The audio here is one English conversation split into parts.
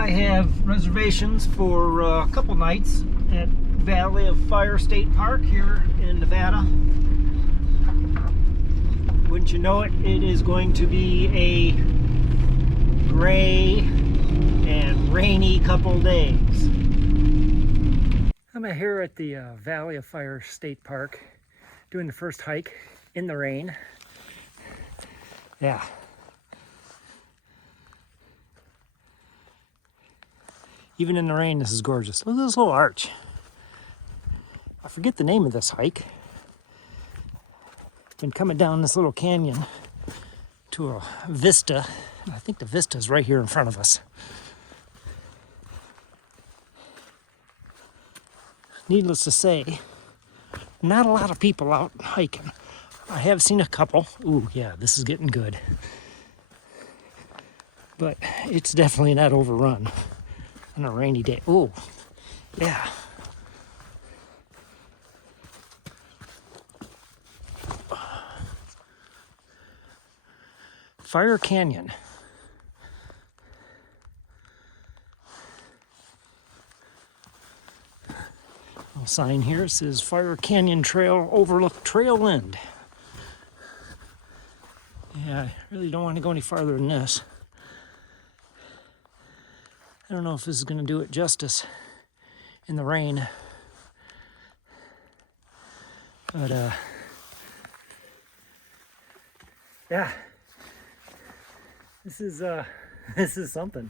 I have reservations for a couple nights at Valley of Fire State Park here in Nevada. Wouldn't you know it, it is going to be a gray and rainy couple days. I'm here at the Valley of Fire State Park doing the first hike in the rain. Yeah. Even in the rain, this is gorgeous. Look at this little arch. I forget the name of this hike. Been coming down this little canyon to a vista. I think the vista is right here in front of us. Needless to say, not a lot of people out hiking. I have seen a couple. Ooh, yeah, this is getting good. But it's definitely not overrun on a rainy day. Ooh, yeah. Fire Canyon. Little sign here says Fire Canyon Trail Overlook Trail End. Yeah, I really don't want to go any farther than this. I don't know if this is going to do it justice in the rain. But, yeah. This is something.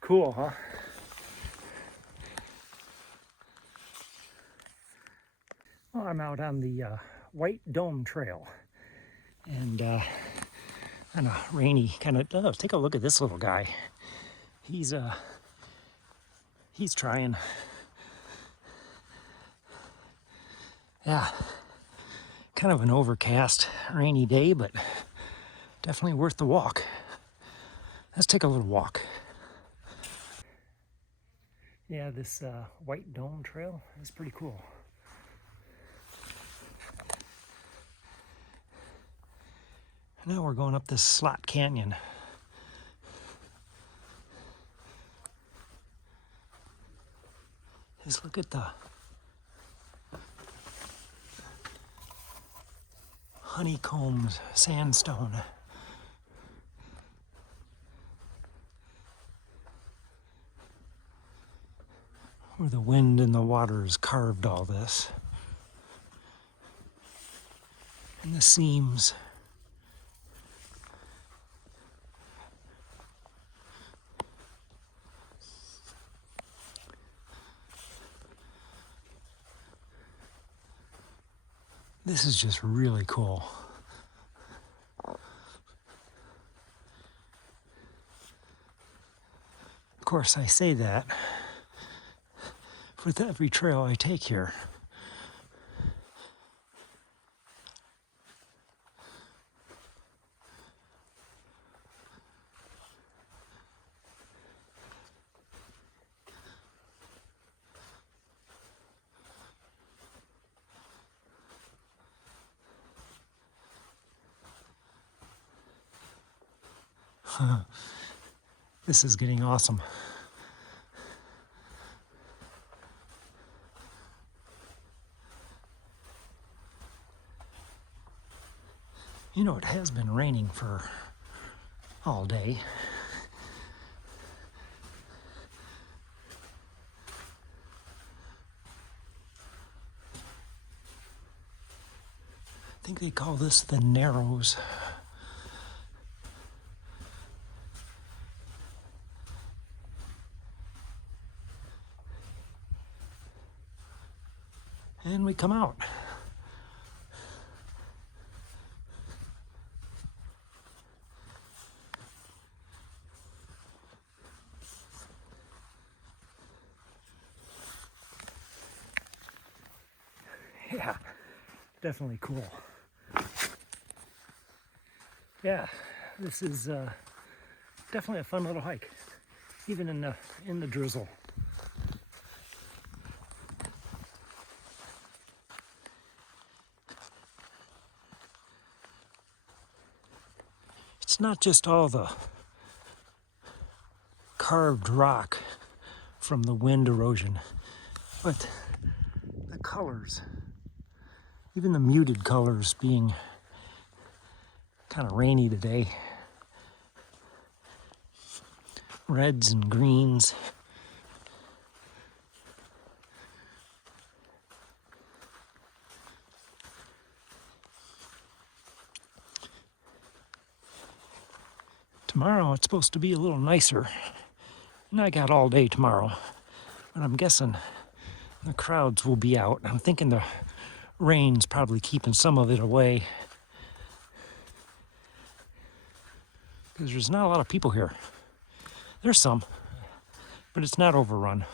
Cool, huh? Well, I'm out on the White Dome Trail. And on a rainy kind of, oh, take a look at this little guy. He's trying. Yeah, kind of an overcast, rainy day, but definitely worth the walk. Let's take a little walk. Yeah, this White Dome Trail is pretty cool. Now we're going up this slot canyon. Just look at the honeycombed sandstone. Where the wind and the water has carved all this. And the seams. This is just really cool. Of course, I say that with every trail I take here. This is getting awesome. You know, it has been raining for all day. I think they call this the Narrows. And we come out. Yeah, definitely cool. Yeah, this is definitely a fun little hike, even in the drizzle. It's not just all the carved rock from the wind erosion. But the colors, even the muted colors being kind of rainy today, reds and greens. Tomorrow it's supposed to be a little nicer, and I got all day tomorrow, but I'm guessing the crowds will be out. I'm thinking the rain's probably keeping some of it away because there's not a lot of people here. There's some, but it's not overrun.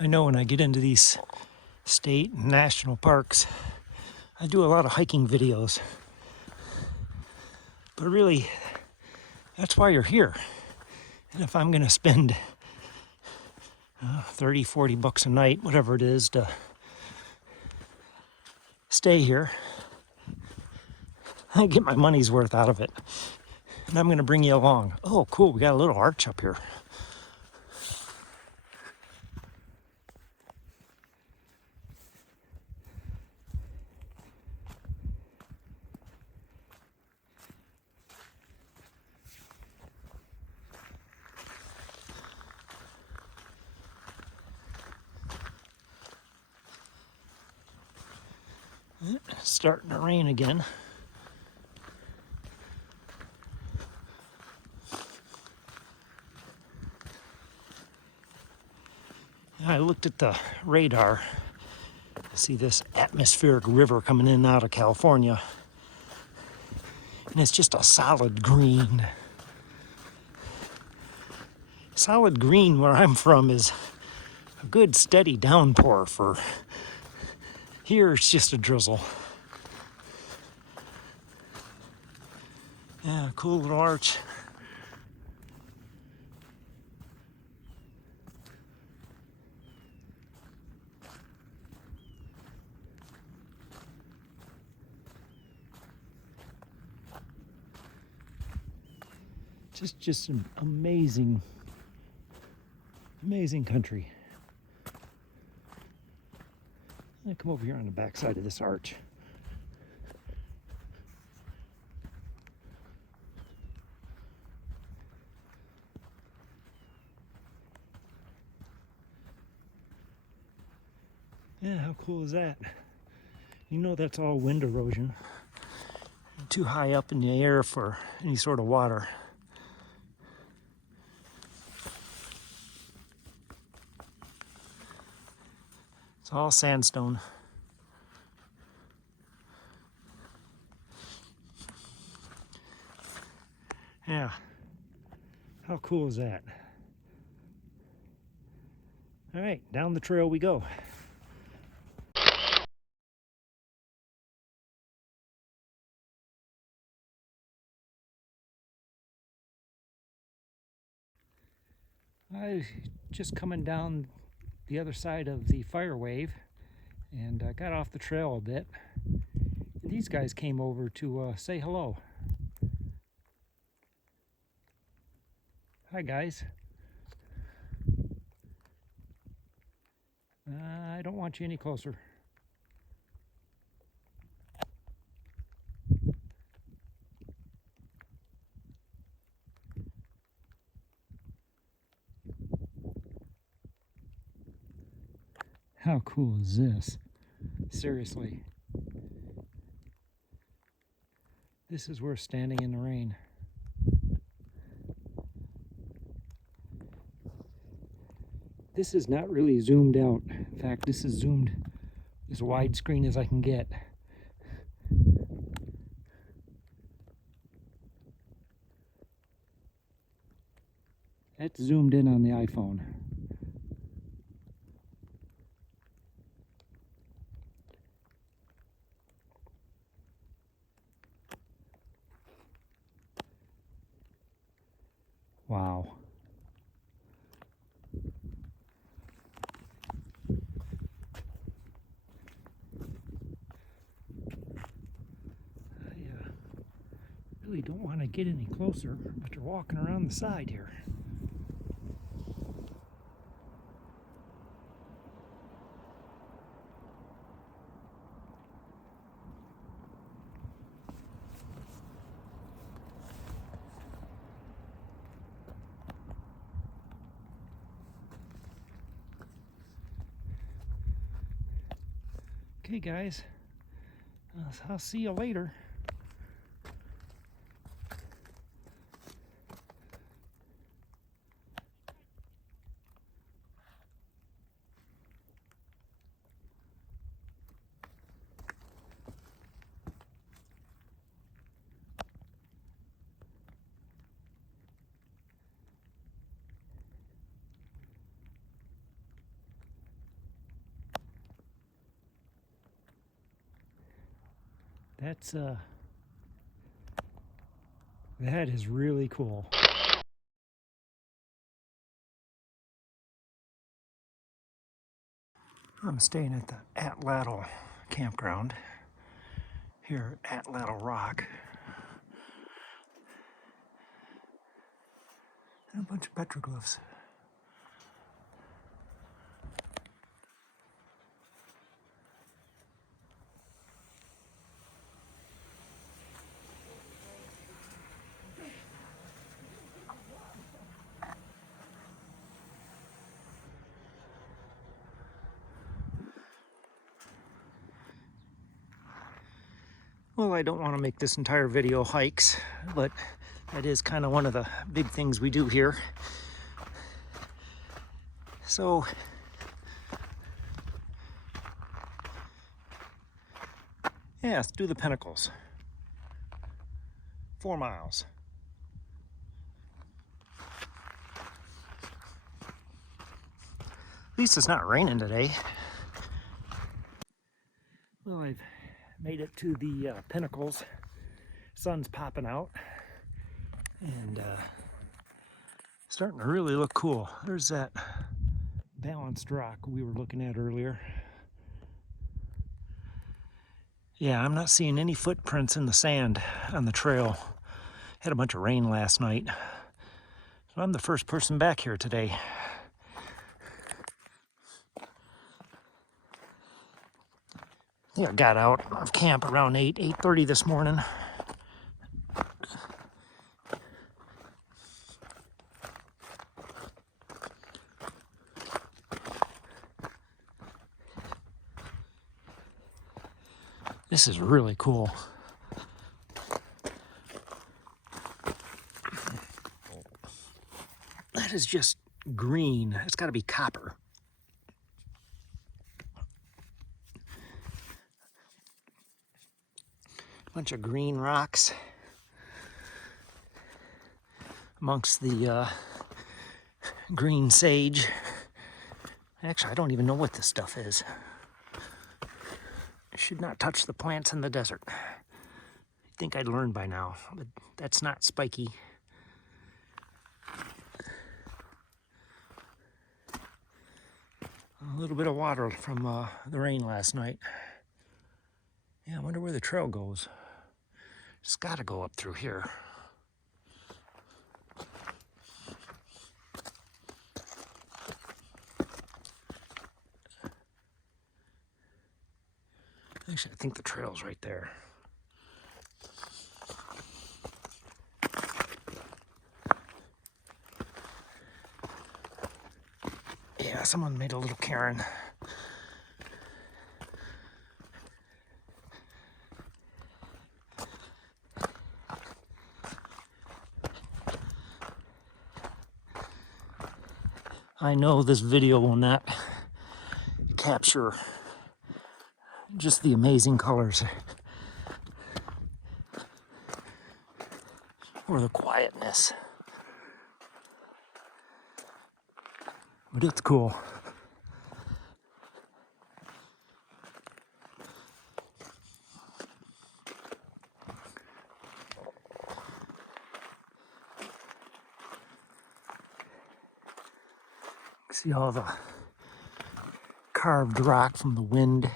I know when I get into these state and national parks, I do a lot of hiking videos. But really, that's why you're here. And if I'm gonna spend 30, 40 bucks a night, whatever it is, to stay here, I get my money's worth out of it. And I'm gonna bring you along. Oh, cool, we got a little arch up here. It's starting to rain again. I looked at the radar to see this atmospheric river coming in and out of California, and it's just a solid green. Solid green where I'm from is a good steady downpour. For here it's just a drizzle. Yeah, cool little arch. Just an amazing country. I'm gonna come over here on the back side of this arch. Yeah, how cool is that? You know that's all wind erosion. Too high up in the air for any sort of water. It's all sandstone. Yeah, how cool is that? All right, down the trail we go. I just coming down the other side of the fire wave, and I got off the trail a bit. And these guys came over to say hello. Hi guys. I don't want you any closer. How cool is this? Seriously. This is worth standing in the rain. This is not really zoomed out. In fact, this is zoomed as widescreen as I can get. That's zoomed in on the iPhone. Wow. I really don't want to get any closer, but they're walking around the side here. Okay, guys, I'll see you later. That is really cool. I'm staying at the Atlatl Campground here at Atlatl Rock. And a bunch of petroglyphs. Well, I don't want to make this entire video hikes, but that is kind of one of the big things we do here. So, yeah, let's do the Pinnacles. 4 miles. At least it's not raining today. Well, I've made it to the Pinnacles. Sun's popping out and starting to really look cool. There's that balanced rock we were looking at earlier. Yeah, I'm not seeing any footprints in the sand on the trail. Had a bunch of rain last night. So I'm the first person back here today. I think I got out of camp around 8:30 this morning. This is really cool. That is just green. It's got to be copper. Bunch of green rocks amongst the green sage. Actually, I don't even know what this stuff is. I should not touch the plants in the desert. You'd think I'd learn by now, but that's not spiky. A little bit of water from the rain last night. Yeah, I wonder where the trail goes. It's got to go up through here. Actually, I think the trail's right there. Yeah, someone made a little cairn. I know this video will not capture just the amazing colors or the quietness, but it's cool. See all the carved rock from the wind.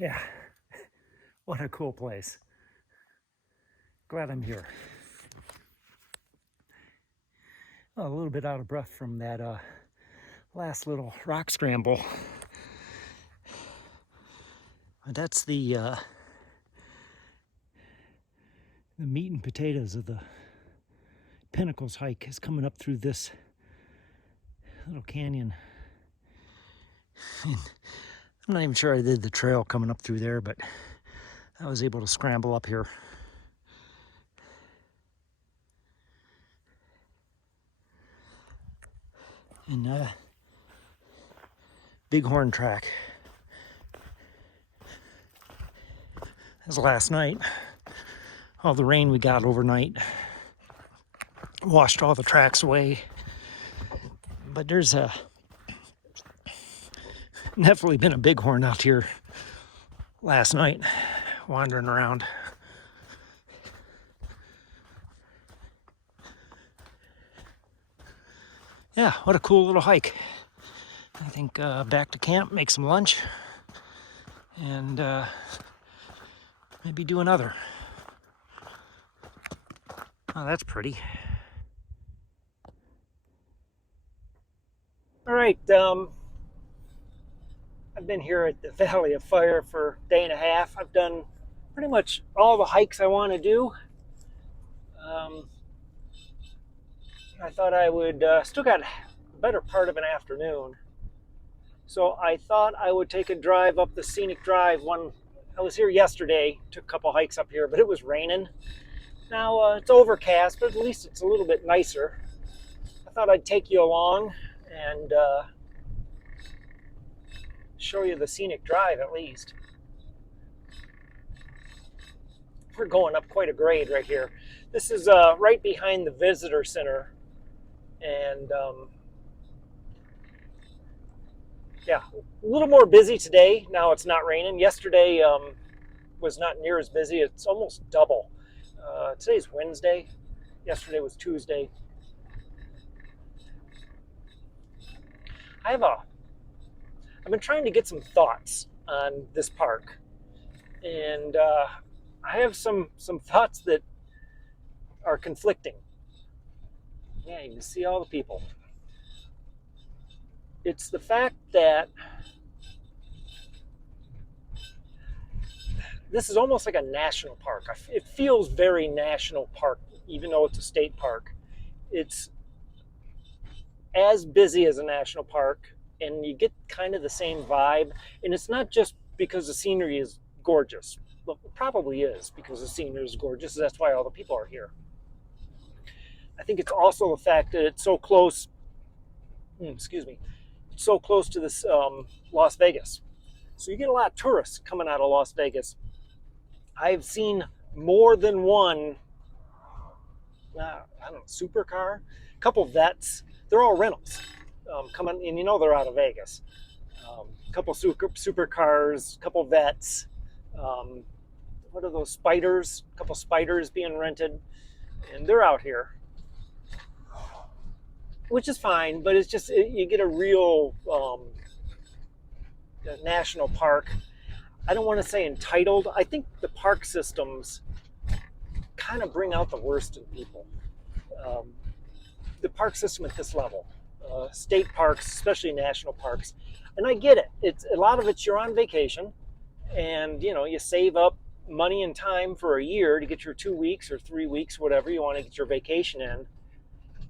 Yeah, what a cool place. Glad I'm here. Oh, a little bit out of breath from that last little rock scramble. That's the meat and potatoes of the Pinnacles hike is coming up through this little canyon. And I'm not even sure I did the trail coming up through there, but I was able to scramble up here. And Bighorn track. As last night, all the rain we got overnight washed all the tracks away. But there's definitely been a bighorn out here last night, wandering around. Yeah, what a cool little hike. I think back to camp, make some lunch, and maybe do another. Oh, that's pretty. All right, I've been here at the Valley of Fire for a day and a half. I've done pretty much all the hikes I want to do. I thought I would, still got the better part of an afternoon. So I thought I would take a drive up the Scenic Drive. I was here yesterday, took a couple hikes up here, but it was raining. Now it's overcast, but at least it's a little bit nicer. I thought I'd take you along and show you the Scenic Drive at least. We're going up quite a grade right here. This is right behind the visitor center, and yeah, a little more busy today. Now it's not raining. Yesterday was not near as busy. It's almost double. Today's Wednesday. Yesterday was Tuesday. I've been trying to get some thoughts on this park, and I have some thoughts that are conflicting. Yeah, you can see all the people. It's the fact that this is almost like a national park. It feels very national park, even though it's a state park. It's as busy as a national park, and you get kind of the same vibe. And it's not just because the scenery is gorgeous. Well, it probably is because the scenery is gorgeous. That's why all the people are here. I think it's also the fact that it's so close. So close to this Las Vegas. So you get a lot of tourists coming out of Las Vegas. I've seen more than one, I don't know, supercar, a couple vets. They're all rentals coming, and you know they're out of Vegas. A couple supercars, a couple vets. What are those, spiders? A couple spiders being rented, and they're out here, which is fine, but it's just, you get a real national park. I don't want to say entitled. I think the park systems kind of bring out the worst in people. The park system at this level, state parks, especially national parks, and I get it. It's a lot of it's you're on vacation, and you save up money and time for a year to get your 2 weeks or 3 weeks, whatever you want to get your vacation in.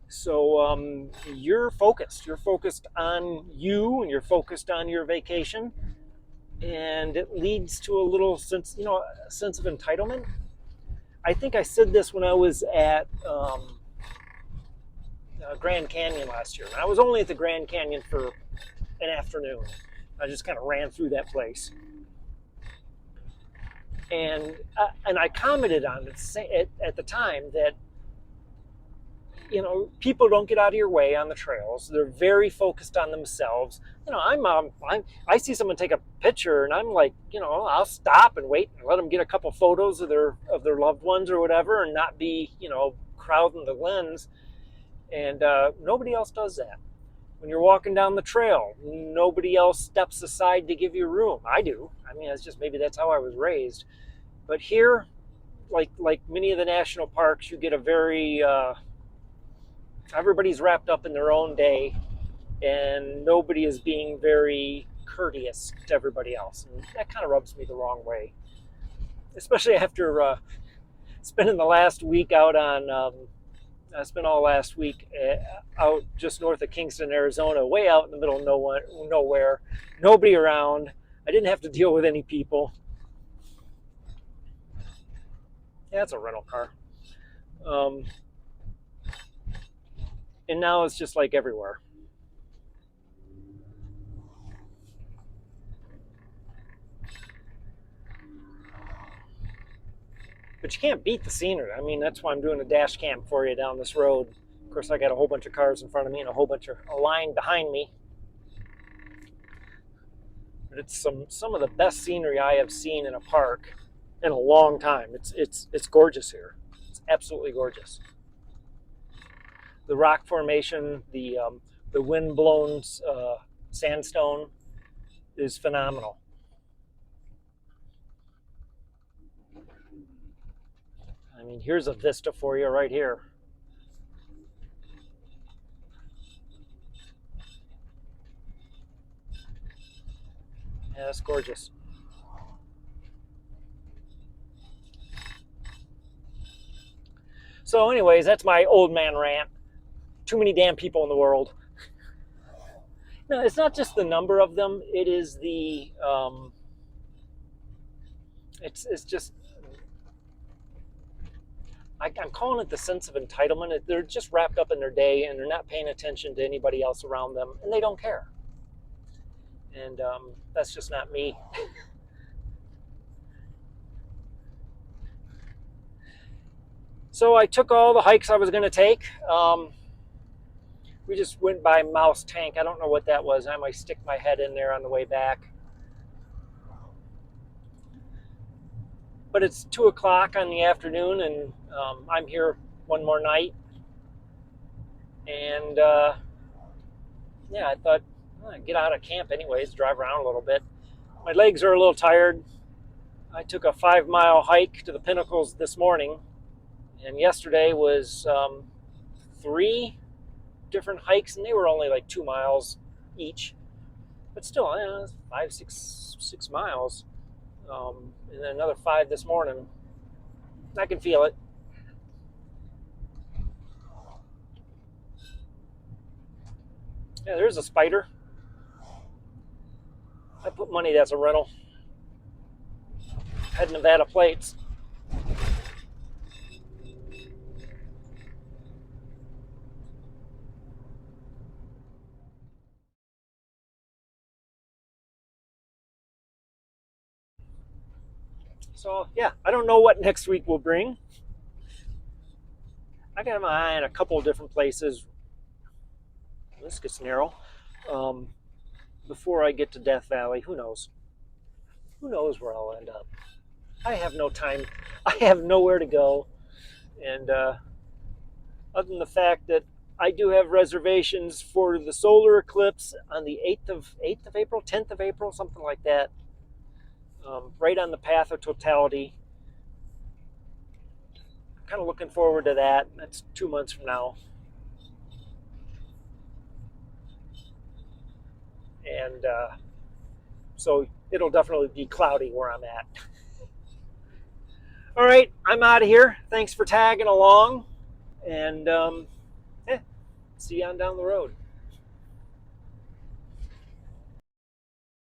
So you're focused. You're focused on you, and you're focused on your vacation, and it leads to a little sense, a sense of entitlement. I think I said this when I was at Grand Canyon last year. And I was only at the Grand Canyon for an afternoon. I just kind of ran through that place. And I commented on it at the time that, people don't get out of your way on the trails. They're very focused on themselves. I see someone take a picture, and I'm like, I'll stop and wait and let them get a couple photos of their loved ones or whatever, and not be, crowding the lens. And nobody else does that. When you're walking down the trail, nobody else steps aside to give you room. I do. I mean, it's just, maybe that's how I was raised. But here, like many of the national parks, you get a very everybody's wrapped up in their own day, and nobody is being very courteous to everybody else, and that kind of rubs me the wrong way, especially after spending the last week out on. I spent all last week out just north of Kingston, Arizona, way out in the middle of nowhere, nobody around. I didn't have to deal with any people. Yeah, it's a rental car. And now it's just like everywhere. But you can't beat the scenery. I mean, that's why I'm doing a dash cam for you down this road. Of course, I got a whole bunch of cars in front of me and a line behind me. But it's some of the best scenery I have seen in a park in a long time. It's gorgeous here. It's absolutely gorgeous. The rock formation, the wind-blown sandstone is phenomenal. I mean, here's a vista for you right here. Yeah, that's gorgeous. So anyways, that's my old man rant. Too many damn people in the world. No, it's not just the number of them. It is the it's just, I'm calling it the sense of entitlement. They're just wrapped up in their day, and they're not paying attention to anybody else around them, and they don't care. And that's just not me. So I took all the hikes I was going to take. We just went by Mouse Tank. I don't know what that was. I might stick my head in there on the way back. But it's 2 o'clock in the afternoon, and I'm here one more night. And yeah, I thought, I'd get out of camp anyways, drive around a little bit. My legs are a little tired. I took a 5-mile hike to the Pinnacles this morning, and yesterday was 3 different hikes, and they were only like 2 miles each. But still, 5, 6 miles. And then another 5 this morning. I can feel it. Yeah, there's a spider. I put money that's a rental. Had Nevada plates. So yeah, I don't know what next week will bring. I got my eye on a couple of different places. This gets narrow. Before I get to Death Valley, who knows? Who knows where I'll end up? I have no time. I have nowhere to go. And other than the fact that I do have reservations for the solar eclipse on the 8th of April, 10th of April, something like that. Right on the path of totality. I'm kind of looking forward to that. That's 2 months from now. And so it'll definitely be cloudy where I'm at. All right, I'm out of here. Thanks for tagging along. And see you on down the road.